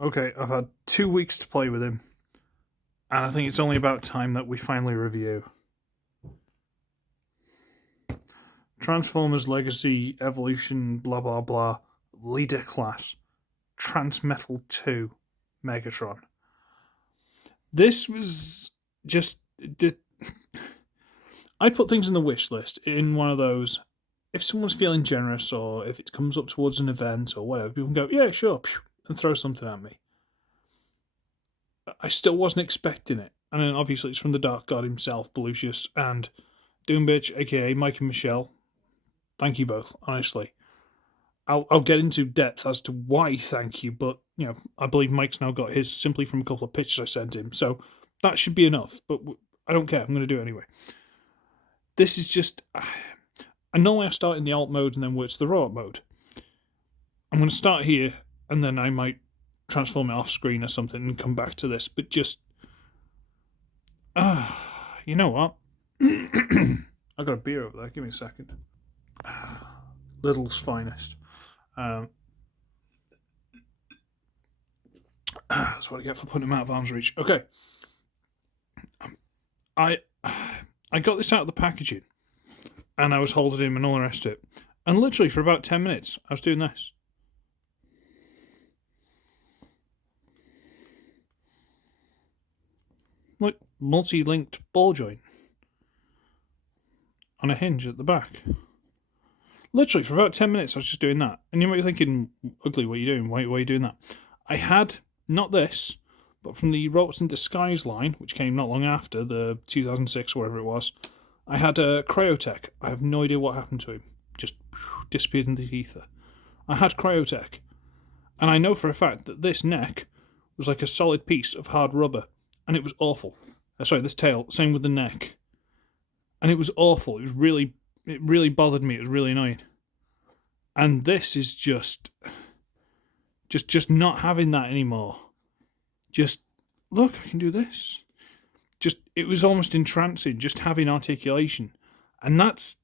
Okay, I've had 2 weeks to play with him, and I think it's only about time that we finally review Transformers Legacy Evolution, blah blah blah, Leader Class, Transmetal 2, Megatron. This was just. I put things in the wish list in one of those. If someone's feeling generous, or if it comes up towards an event or whatever, people can go, yeah, sure, and throw something at me. I still wasn't expecting it. And then obviously it's from the Dark God himself, Belucius, and Doombitch, aka Mike and Michelle. Thank you both, honestly. I'll get into depth as to why thank you, but I believe Mike's now got his simply from a couple of pictures I sent him, so that should be enough. But I don't care. I'm going to do it anyway. This is just. I normally I start in the alt mode and then work to the raw mode. I'm going to start here, and then I might transform it off screen or something and come back to this. But just. You know what? I got a beer over there. Give me a second. Lidl's finest. That's what I get for putting him out of arm's reach. Okay. I got this out of the packaging, and I was holding him and all the rest of it. And literally for about 10 minutes, I was doing this. Like, multi-linked ball joint on a hinge at the back. Literally, for about 10 minutes, I was just doing that. And you might be thinking, Ugly, what are you doing? Why are you doing that? I had, not this, but from the Robots in Disguise line, which came not long after, the 2006, whatever it was, I had a Cryotech. I have no idea what happened to him. Just disappeared into the ether. I had Cryotech. And I know for a fact that this neck was like a solid piece of hard rubber. And it was awful. Sorry, this tail, same with the neck. And it was awful. It really bothered me. It was really annoying. And this is just not having that anymore. Just, look, I can do this. It was almost entrancing, just having articulation. And that's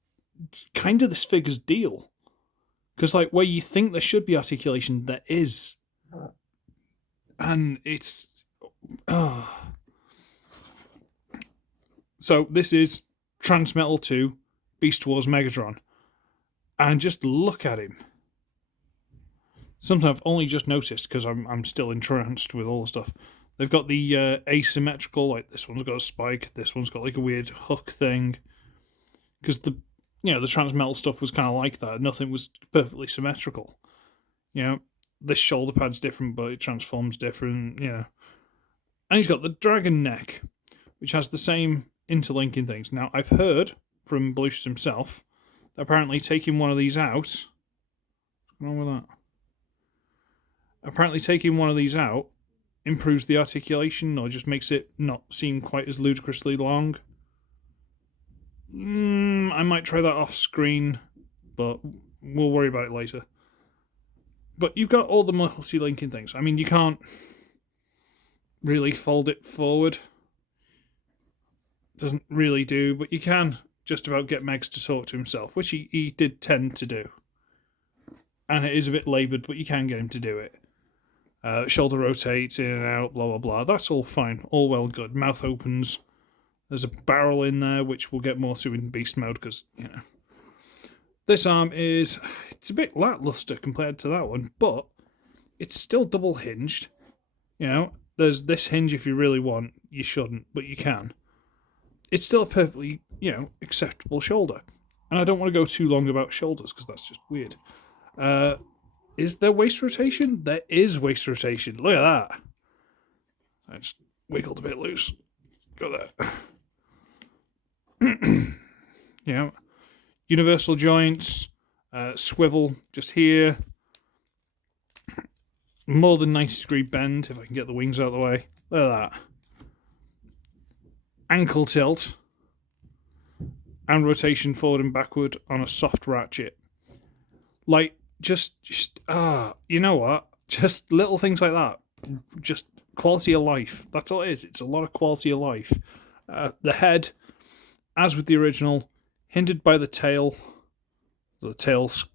kind of this figure's deal. Because, like, where you think there should be articulation, there is. And it's... So, this is Transmetal 2, Beast Wars Megatron. And just look at him. Something I've only just noticed because I'm still entranced with all the stuff. They've got the asymmetrical, like this one's got a spike, this one's got like a weird hook thing. Because the Transmetal stuff was kind of like that. Nothing was perfectly symmetrical. This shoulder pad's different, but it transforms different. And he's got the dragon neck, which has the same interlinking things. Now, I've heard from Belucius himself that apparently taking one of these out... What's wrong with that? Apparently taking one of these out improves the articulation or just makes it not seem quite as ludicrously long. I might try that off screen, but we'll worry about it later. But you've got all the multi-linking things. I mean, you can't really fold it forward. Doesn't really do, but you can just about get Megs to talk to himself, which he did tend to do. And it is a bit laboured, but you can get him to do it. Shoulder rotates in and out, blah, blah, blah. That's all fine. All well good. Mouth opens. There's a barrel in there, which we'll get more to in beast mode, because, This arm it's a bit lackluster compared to that one, but it's still double hinged. There's this hinge if you really want. You shouldn't, but you can. It's still a perfectly, acceptable shoulder. And I don't want to go too long about shoulders, because that's just weird. Is there waist rotation? There is waist rotation. Look at that. I just wiggled a bit loose. Got that. Universal joints, swivel just here. More than 90-degree bend, if I can get the wings out of the way. Look at that. Ankle tilt. And rotation forward and backward on a soft ratchet. Like, you know what? Just little things like that. Just quality of life. That's all it is. It's a lot of quality of life. The head, as with the original, hindered by the tail. The tail's,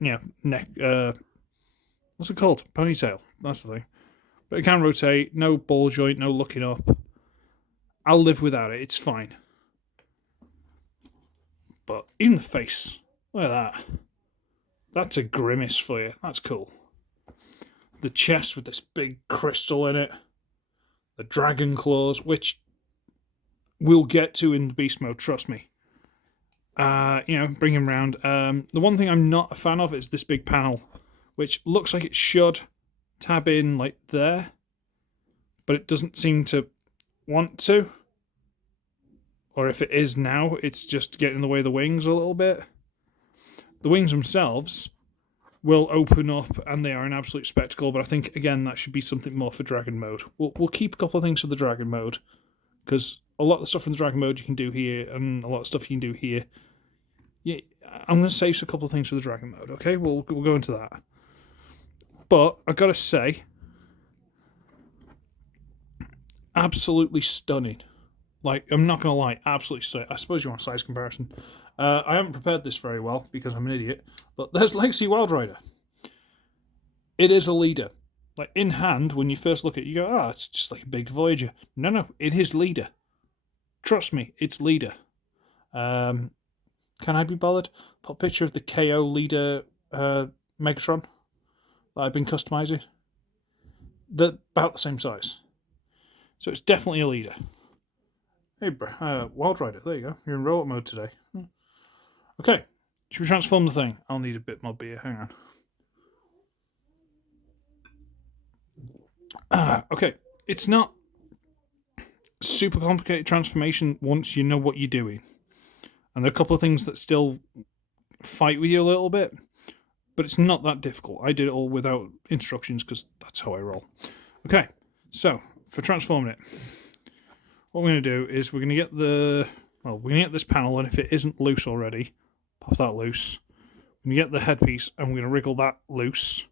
neck. What's it called? Ponytail. That's the thing. But it can rotate, no ball joint, no looking up. I'll live without it, it's fine. But even the face, look at that. That's a grimace for you, that's cool. The chest with this big crystal in it. The dragon claws, which we'll get to in beast mode, trust me. Bring him round. The one thing I'm not a fan of is this big panel, which looks like it should tab in like there, but it doesn't seem to want to. Or if it is now, it's just getting in the way of the wings a little bit. The wings themselves will open up and they are an absolute spectacle, but I think, again, that should be something more for Dragon Mode. We'll keep a couple of things for the Dragon Mode, because a lot of the stuff in the Dragon Mode you can do here, and a lot of stuff you can do here. Yeah, I'm going to save a couple of things for the Dragon Mode, okay? We'll go into that. But I've got to say, absolutely stunning. Like, I'm not going to lie, absolutely stunning. I suppose you want a size comparison. I haven't prepared this very well because I'm an idiot, but there's Legacy Wild Rider. It is a leader. Like, in hand, when you first look at it, you go, it's just like a big Voyager. No, it is leader. Trust me, it's leader. Can I be bothered? Put a picture of the KO leader Megatron that I've been customizing. They're about the same size. So it's definitely a leader. Hey, Wild Rider, there you go. You're in robot mode today. Okay, should we transform the thing? I'll need a bit more beer, hang on. Okay, it's not super complicated transformation once you know what you're doing. And there are a couple of things that still fight with you a little bit, but it's not that difficult. I did it all without instructions because that's how I roll. Okay, so for transforming it, what we're going to do is we're going to get this panel, and if it isn't loose already, pop that loose. We're going to get the headpiece, and we're going to wriggle that loose.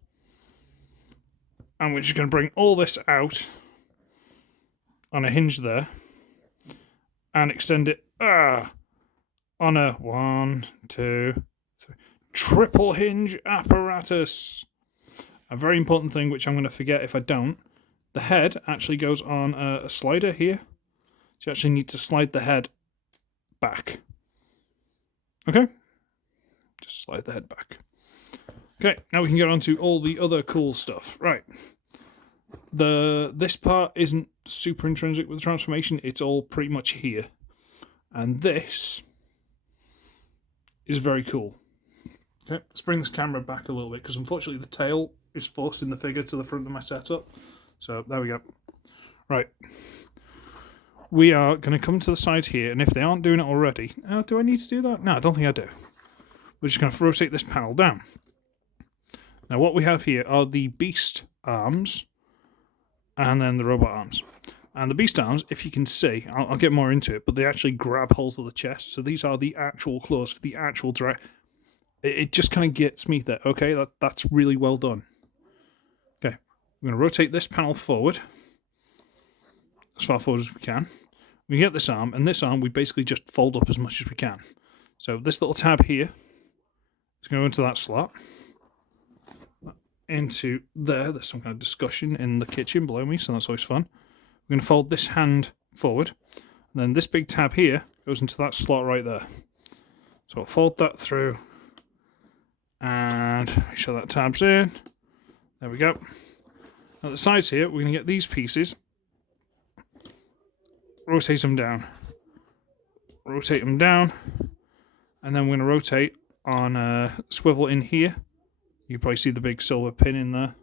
And we're just going to bring all this out on a hinge there, and extend it on a 1, 2, 3, triple hinge apparatus. A very important thing, which I'm going to forget if I don't. The head actually goes on a slider here. So you actually need to slide the head back. Okay? Just slide the head back. Okay, now we can get on to all the other cool stuff. Right. This part isn't super intrinsic with the transformation. It's all pretty much here. And this is very cool. Okay, let's bring this camera back a little bit, because unfortunately the tail is forcing the figure to the front of my setup. So there we go. Right. We are going to come to the sides here, and if they aren't doing it already... do I need to do that? No, I don't think I do. We're just going to rotate this panel down. Now what we have here are the beast arms, and then the robot arms. And the beast arms, if you can see, I'll get more into it, but they actually grab hold of the chest. So these are the actual claws for the actual drag. It just kind of gets me there. Okay, that's really well done. Okay, we're going to rotate this panel forward, as far forward as we can. We get this arm, and this arm we basically just fold up as much as we can. So this little tab here is going to go into that slot. Into there. There's some kind of discussion in the kitchen below me, so that's always fun. We're going to fold this hand forward, and then this big tab here goes into that slot right there. So I'll fold that through, and make sure that tab's in. There we go. At the sides here, we're going to get these pieces, rotate them down, and then we're going to rotate on a swivel in here. You can probably see the big silver pin in there.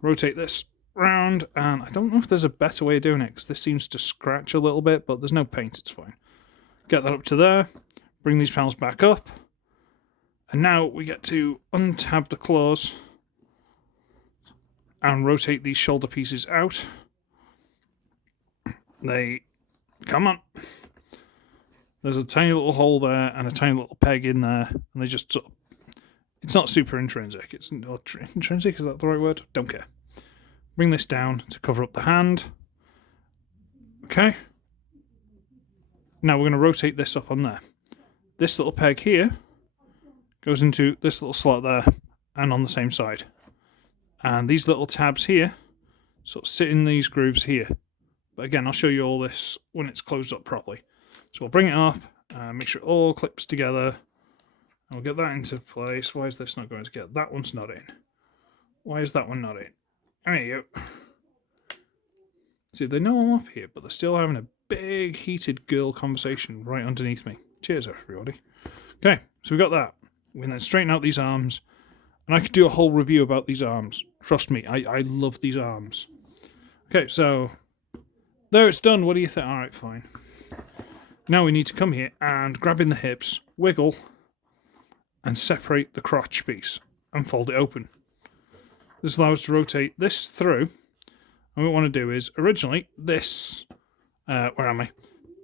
Rotate this round, and I don't know if there's a better way of doing it, because this seems to scratch a little bit, but there's no paint, it's fine. Get that up to there, bring these panels back up, and now we get to untab the claws and rotate these shoulder pieces out. Come on. There's a tiny little hole there and a tiny little peg in there, and they just sort of, it's not super intrinsic. It's not intrinsic, is that the right word? Don't care. Bring this down to cover up the hand. Okay. Now we're going to rotate this up on there. This little peg here goes into this little slot there and on the same side. And these little tabs here sort of sit in these grooves here. But again, I'll show you all this when it's closed up properly. So we'll bring it up, make sure it all clips together, and we'll get that into place. Why is this not going together? That one's not in. Why is that one not in? There you go. See, they know I'm up here, but they're still having a big heated girl conversation right underneath me. Cheers, everybody. Okay, so we got that. We can then straighten out these arms, and I could do a whole review about these arms. Trust me, I love these arms. Okay, so there it's done. What do you think? All right, fine. Now we need to come here and grab in the hips, wiggle, and separate the crotch piece and fold it open. This allows us to rotate this through. And what we want to do is, originally, this, where am I?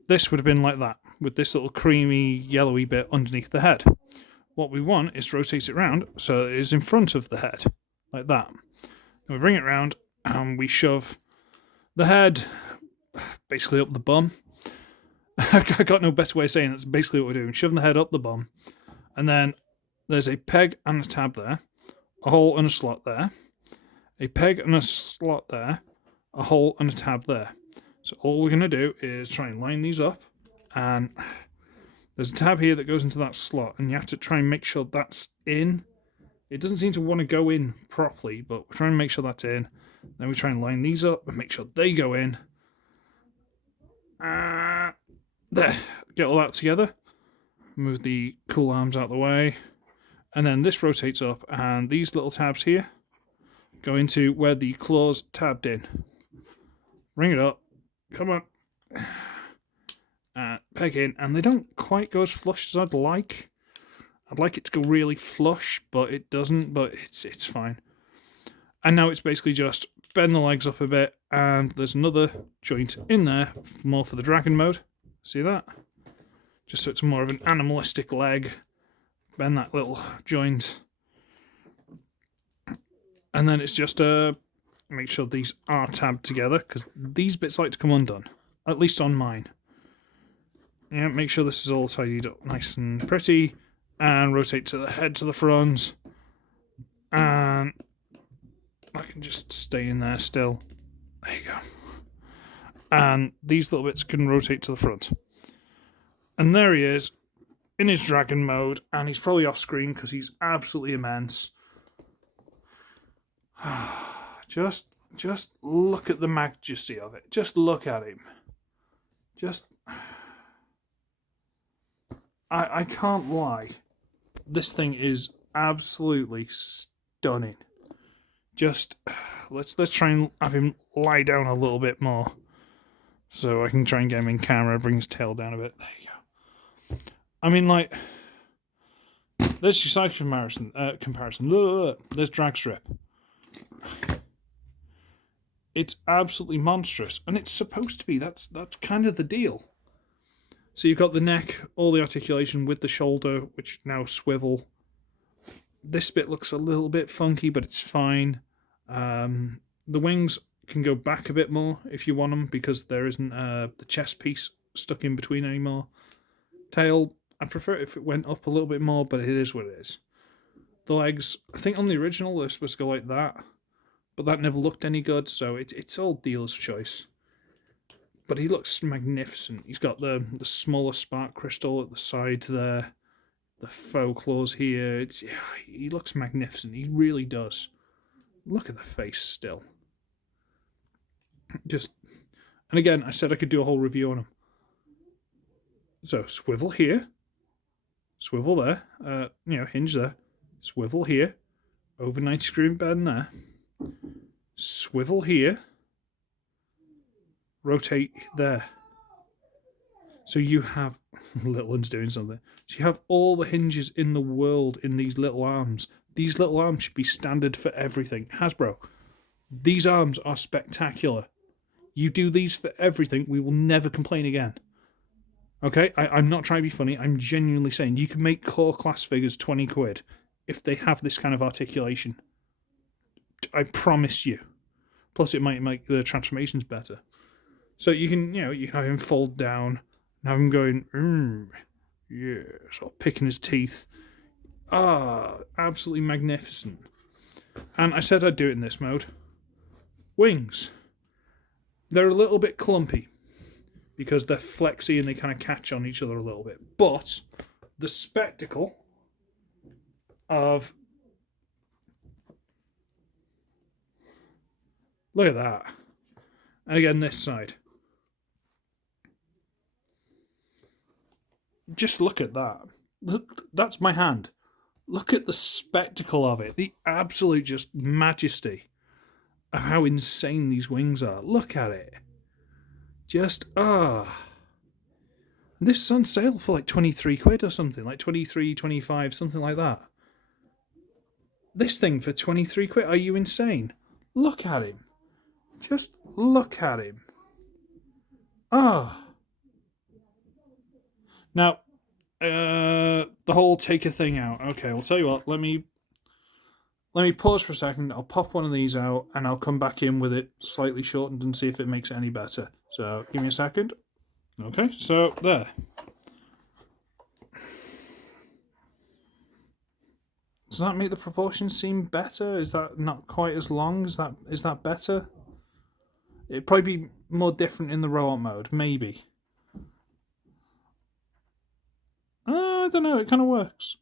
This would have been like that, with this little creamy, yellowy bit underneath the head. What we want is to rotate it around so it is in front of the head, like that. Then we bring it around and we shove the head basically up the bum. I got no better way of saying it. That's basically what we're doing. Shoving the head up the bum. And then there's a peg and a tab there, a hole and a slot there, a peg and a slot there, a hole and a tab there. So all we're going to do is try and line these up, and there's a tab here that goes into that slot, and you have to try and make sure that's in. It doesn't seem to want to go in properly, but we're trying to make sure that's in. Then we try and line these up and make sure they go in. There, get all that together. Move the cool arms out of the way. And then this rotates up, and these little tabs here go into where the claws tabbed in. Bring it up. Come on. Peg in, and they don't quite go as flush as I'd like. I'd like it to go really flush, but it doesn't, but it's fine. And now it's basically just bend the legs up a bit, and there's another joint in there, more for the dragon mode. See that? Just so it's more of an animalistic leg. Bend that little joint. And then it's just make sure these are tabbed together, because these bits like to come undone. At least on mine. Yeah, make sure this is all tidied up nice and pretty. And rotate to the head to the front. And I can just stay in there still. There you go. And these little bits can rotate to the front. And there he is in his dragon mode, and he's probably off screen because he's absolutely immense. Just look at the majesty of it. Just look at him. I can't lie. This thing is absolutely stunning. Just let's try and have him lie down a little bit more, so I can try and get him in camera. Bring his tail down a bit. There you go. I mean, like, there's your size comparison. There's drag strip. It's absolutely monstrous, and it's supposed to be. That's kind of the deal. So you've got the neck, all the articulation with the shoulder, which now swivel. This bit looks a little bit funky, but it's fine. The wings can go back a bit more if you want them, because there isn't the chest piece stuck in between anymore. Tail, I'd prefer it if it went up a little bit more, but it is what it is. The legs, I think on the original they're supposed to go like that, but that never looked any good, so it's all dealer's choice. But he looks magnificent. He's got the smaller spark crystal at the side there, the faux claws here. He looks magnificent. He really does. Look at the face still. And again, I said I could do a whole review on him. So swivel here, swivel there, hinge there, swivel here, over 90 degree bend there, swivel here, rotate there. So you have, little one's doing something. So you have all the hinges in the world in these little arms. These little arms should be standard for everything. Hasbro, these arms are spectacular. You do these for everything, we will never complain again. Okay, I'm not trying to be funny. I'm genuinely saying you can make core class figures 20 quid if they have this kind of articulation. I promise you. Plus, it might make the transformations better. So you can have him fold down and have him going, yeah, sort of picking his teeth. Absolutely magnificent. And I said I'd do it in this mode. Wings. They're a little bit clumpy because they're flexy and they kind of catch on each other a little bit. But the spectacle of... Look at that. And again, this side. Just look at that. That's my hand. Look at the spectacle of it. The absolute just majesty of how insane these wings are. Look at it. Just, This is on sale for like 23 quid or something. Like 23, 25, something like that. This thing for 23 quid. Are you insane? Look at him. Just look at him. Now, the whole take a thing out. Okay, I'll tell you what. Let me pause for a second. I'll pop one of these out and I'll come back in with it slightly shortened and see if it makes it any better. So give me a second. Okay, so there. Does that make the proportions seem better? Is that not quite as long? Is that better? It'd probably be more different in the robot mode, maybe. I don't know, it kind of works.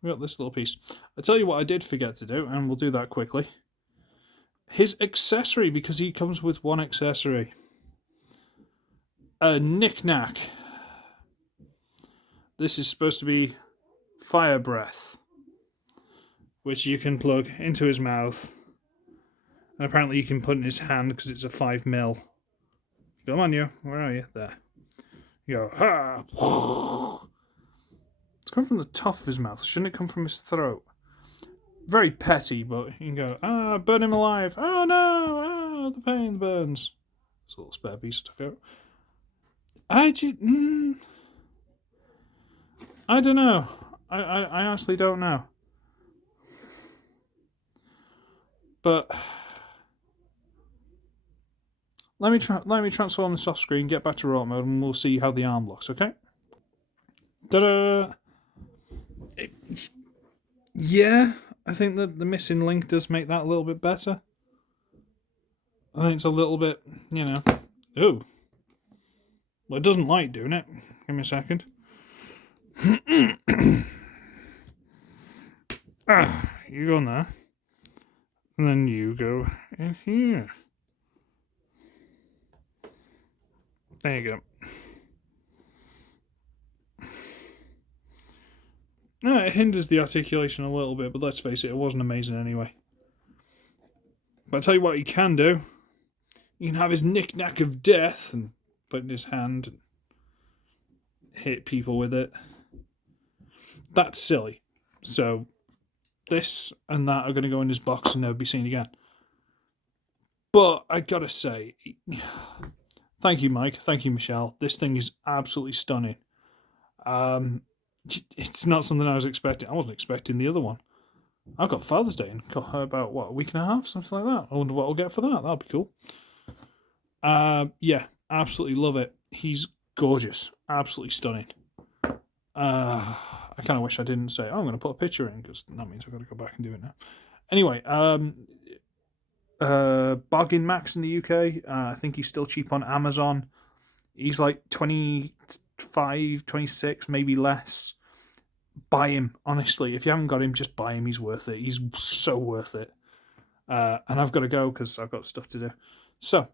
We got this little piece. I tell you what I did forget to do, and we'll do that quickly. His accessory, because he comes with one accessory. A knick-knack. This is supposed to be fire breath, which you can plug into his mouth. And apparently you can put in his hand because it's a 5mm. Come on, you. Where are you? There. You go, ha! It's come from the top of his mouth. Shouldn't it come from his throat? Very petty, but you can go, burn him alive. Oh no! The pain, the burns. It's a little spare piece I took out. I don't know. I honestly don't know. But let me transform this off screen, get back to robot mode, and we'll see how the arm looks, okay? Ta-da! Yeah, I think that the missing link does make that a little bit better. I think it's a little bit, ooh. Well, it doesn't like doing it. Give me a second. You go in there. And then you go in here. There you go. It hinders the articulation a little bit, but let's face it wasn't amazing anyway. But I'll tell you what you can do. You can have his knick-knack of death and put it in his hand and hit people with it. That's silly. So this and that are going to go in his box and never be seen again. But I gotta say, thank you, Mike. Thank you, Michelle. This thing is absolutely stunning. It's not something I was expecting. I wasn't expecting the other one. I've got Father's Day in about, a week and a half? Something like that. I wonder what I'll get for that. That'll be cool. Yeah, absolutely love it. He's gorgeous. Absolutely stunning. I kind of wish I didn't say, I'm going to put a picture in, because that means I've got to go back and do it now. Anyway, Bargain Max in the UK. I think he's still cheap on Amazon. He's like 25, 26, maybe less. Buy him, honestly. If you haven't got him, just buy him. He's worth it. He's so worth it. And I've got to go because I've got stuff to do. So,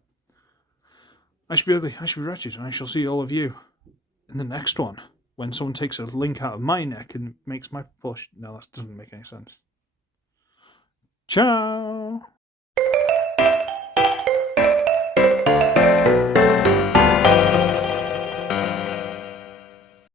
I should be ugly, I should be wretched, and I shall see all of you in the next one. When someone takes a link out of my neck and makes my push. No, that doesn't make any sense. Ciao!